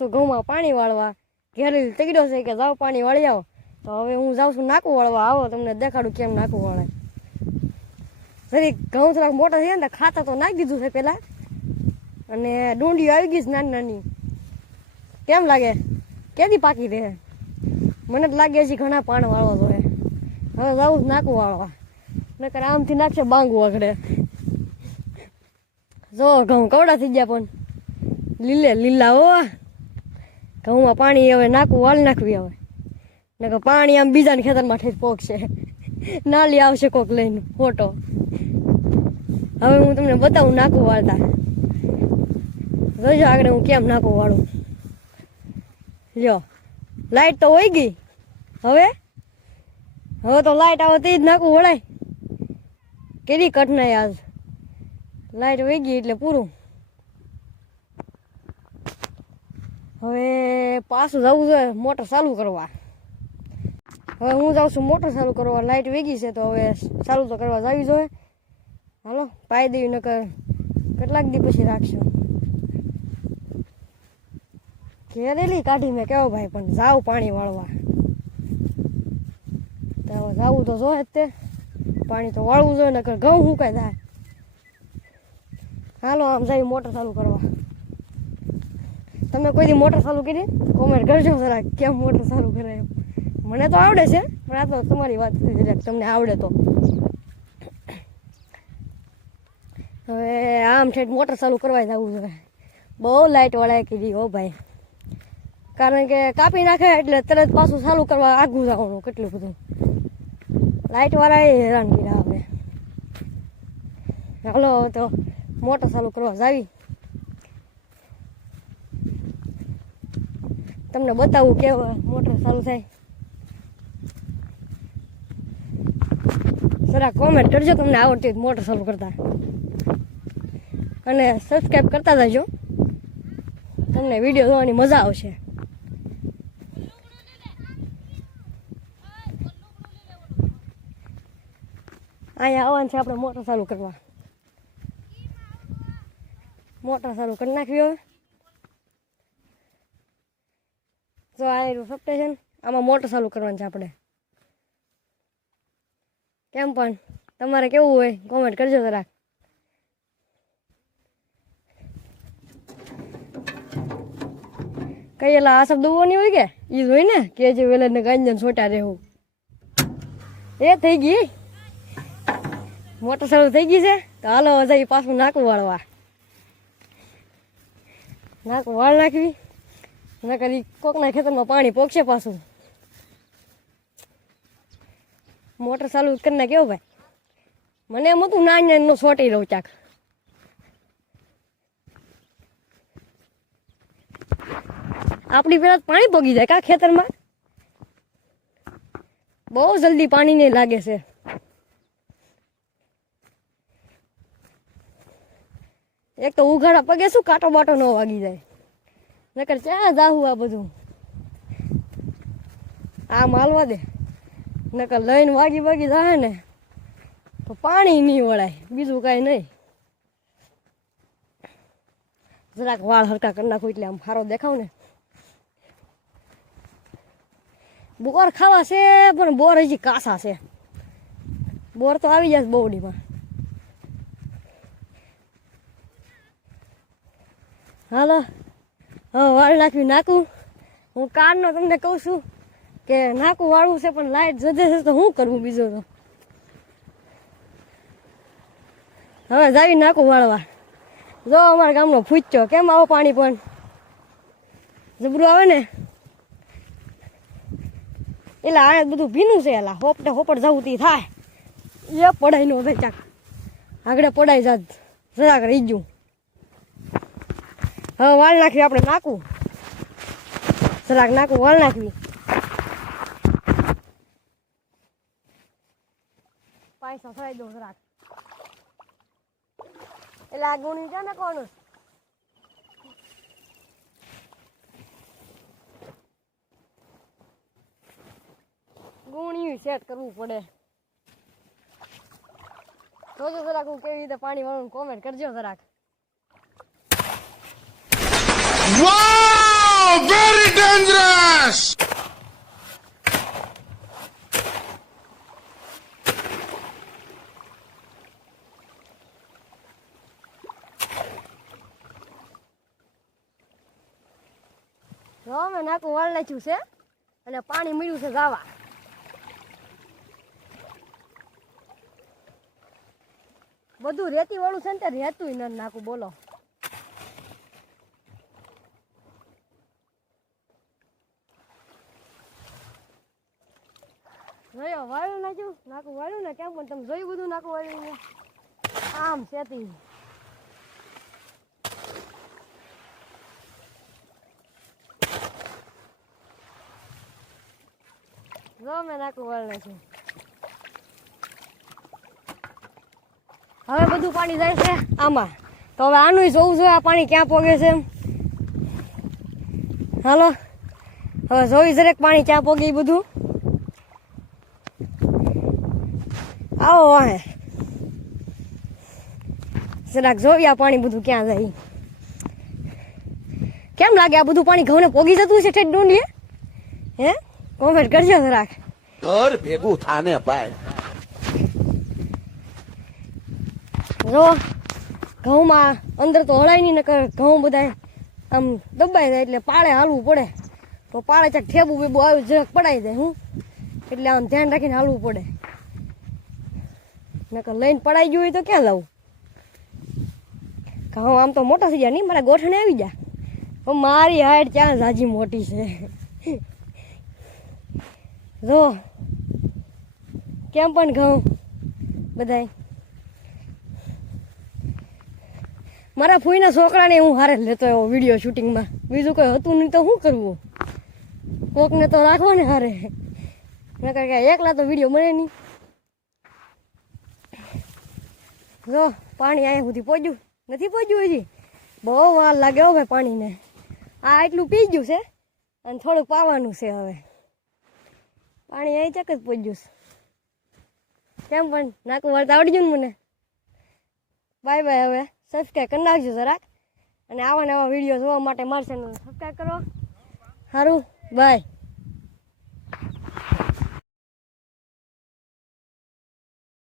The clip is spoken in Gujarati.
તો ઘઉંમાં પાણી વાળવા ઘેરી તગડ્યો છે કે જાઓ પાણી વાળી આવો. તો હવે હું જાઉં છું નાકું વાળવા. આવો તમને દેખાડું કેમ નાકું વાળે. જરી ઘઉં થોડાક મોટા છે ને ખાતા તો નાખી દીધું છે પેલા, અને ડુંડીઓ આવી ગઈ છે નાની નાની. કેમ લાગે કેદી પાકી રહે? મને જ લાગે છે ઘણા પાણ વાળવા જોઈએ. હવે જાઉં નાકું વાળવા, નકર આમથી નાખશે બાંગું આગળ. જો ઘઉં કવડા થઈ ગયા પણ લીલે લીલા હો. ઘઉંમાં પાણી હવે નાકું વાળી નાખવી. હવે નકર પાણી આમ બીજાના ખેતરમાં ઠેર પોકશે. નાલી આવશે કોક લઈને ફોટો. હવે હું તમને બતાવું નાકું વાળતા. જોજો આગળ હું કેમ નાકું વાળું. જો લાઈટ તો વહી ગઈ. હવે તો લાઈટ આવે તે જ નાકું વળાય. કેવી કઠણાઈ આજ. લાઈટ વહી ગઈ એટલે પૂરું. હવે પાછું જવું જોઈએ મોટર ચાલુ કરવા. હવે હું જાઉં છું મોટર ચાલુ કરવા. લાઈટ વહી ગઈ છે તો હવે ચાલુ તો કરવા જવી જોઈએ. હાલો પાઈ દેવી, નકર કેટલાક દી પછી રાખશું. ઘેરેલી કાઢી મેં કેવો ભાઈ, પણ જાવ પાણી વાળવા. તો હવે જાવું તો જોઈએ જ તે. પાણી તો વાળવું જોઈએ, નકર ઘઉં સુકાઈ જાય. હાલો આમ જઈ મોટર ચાલુ કરવા. તમે કોઈ દી મોટર ચાલુ કરી? કોમેન્ટ કરજો જરા કેમ મોટર ચાલુ કરાય. મને તો આવડે છે, પણ આ તો તમારી વાત છે, તમને આવડે તો. હવે આમ ઠેઠ મોટર ચાલુ કરવા જવું જોઈએ. બહુ લાઇટ વાળાએ કીધી હો ભાઈ, કારણ કે કાપી નાખે એટલે તરત પાછું ચાલુ કરવા આગું જવાનું. કેટલું બધું લાઇટ વાળાએ હેરાન કર્યા. હવે હાલો તો મોટર ચાલુ કરવા જાવી. તમને બતાવું કેવું મોટર ચાલુ થાય. જરા કોમેન્ટ કરજો તમને આવડતી હોય મોટર ચાલુ કરતા, અને સબસ્ક્રાઈબ કરતા જજો. તમને વિડીયો જોવાની મજા આવશે. અહીંયા આવવાનું છે આપણે મોટર ચાલુ કરવા. મોટર ચાલુ કરી નાખવી. હવે જો આ સબસ્ટેશન, આમાં મોટર ચાલુ કરવાની છે આપણે. કેમ પણ તમારે કેવું હોય કોમેન્ટ કરજો જરાક. કઈ એલા આ શબ્દ દુવાની હોય કે એ હોય ને કે જે વેલા ને ગાંજન છોટા રહેવું. એ થઈ ગઈ મોટર ચાલુ થઈ ગઈ છે. તો હાલો જઈ પાછું નાકું વાળવા. નાકું વાળ નાખવી, નકર કોકના ખેતરમાં પાણી પોકશે પાછું. મોટર ચાલુ કરી ના કેવું ભાઈ. મને એમ હતું નાની નો છોટી રહું ચાક. આપણી પેલા પાણી પોગી જાય કા ખેતરમાં. બહુ જલ્દી પાણી નહીં લાગે છે. એક તો ઉઘાડા પગે શું કાંટો બાટો ન વાગી જાય. નકર ક્યાં જાવું આ બધું. આમ હાલવા દે, નકર લઈને વાગી જાય ને તો પાણી નહીં વળાય, બીજું કાંઈ નહીં. જરાક વાળ હરકા કરી નાખું એટલે આમ સારો દેખાવ ને. બોર ખાવા છે પણ બોર હજી કાસા છે. બોર તો આવી જશે બોવડીમાં. હાલો હવે વાળ નાખવી નાકું. હું કારનો તમને કહું છું કે નાકું વાળવું છે, પણ લાઈટ જજે છે તો શું કરવું બીજું. તો હવે જાવી નાકું વાળવા. જો અમારા ગામનો ફૂચ્યો કેમ આવો પાણી પણ જબરું આવે ને. એટલે આને બધું ભીનું છે. એલા હોપડ જવું તી થાય એ પડાય નો ભાઈ ચાક આગળ પડાઈ જાત જરાક રહી ગયું. હવે વાળ નાખવી આપણે નાકું. જરાક નાકું વાળ નાખવી. પૈસા થવાઈ દો જરાક. એટલે આ ગુણી છે ને કોણ ગુણી સેટ કરવું પડે. જોજો જરાક હું કેવી રીતે પાણી વાળું કોમેન્ટ કરજો જરાક. વાહ જો અમે નાકું વાળ નાખ્યું છે અને પાણી મળ્યું છે ગાવા. બધું રેતી વાળું છે ને તે રેતું ન નાખું બોલો. જોયો વાળું નાખ્યું નાકું વાળ્યું ને કેમ પણ તમે જોયું બધું નાકું વાળ્યું ને આમ સેતી. જો મેં નાકું વાળ નાખ્યું. હવે બધું પાણી જાય છે આમાં, તો હવે આનું જોવું જોઈએ આ પાણી ક્યાં પોગે છે. હાલો હવે જોઈ દરેક પાણી ક્યાં પોગે એ બધું. આવો વાહે જરાક જોઈ આ પાણી બધું ક્યાં જાય. કેમ લાગે આ બધું પાણી ઘઉંને પોગી જતું છે ઠેઠ ડુંડીએ? હે કોમેન્ટ કરજો જરાક. ઘર ભેગું થાને ભાઈ. જો ઘઉંમાં અંદર તો હળાય નહીં, નકર ઘઉં બધા આમ દબાઈ જાય એટલે પાળે હાલવું પડે. તો પાળે ચાક ઠેબું બેબું આવ્યું જરાક પડાઈ જાય હું, એટલે આમ ધ્યાન રાખીને હાલવું પડે. નકર લઈને પડાઈ ગયું હોય તો ક્યાં લાવું. ઘઉં આમ તો મોટા થઈ ગયા નહીં, મારા ગોઠણે આવી ગયા. પણ મારી હાઈટ ક્યાં ઝાજી મોટી છે. જો કેમ પણ ઘઉં બધાય. મારા ફૂઈના છોકરાને હું હારે લેતો એવો વિડીયો શૂટિંગમાં, બીજું કંઈ હતું નહીં તો શું કરવું. કોકને તો રાખવા ને હારે, નકર કે એકલા તો વિડીયો બને નહીં. જો પાણી અહીંયા સુધી પહોંચ્યું નથી, પહોંચ્યું હજી બહુ વાર લાગે હો ભાઈ પાણીને. આ એટલું પી ગયું છે અને થોડુંક પાવાનું છે. હવે પાણી અહીં ચક જ પહોંચ્યું છે. કેમ પણ નાકું વાળતા આવડી ગયું ને મને. Bye bye. હવે સબસ્ક્રાઈબ કરી નાખજો જરાક, અને આવા નવા વિડીયો જોવા માટે મારી ચેનલ સબસ્ક્રાઈબ કરો. સારું બાય.